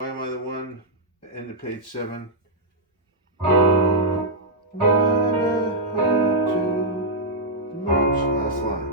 Why am I the one? End of page 7. Last line.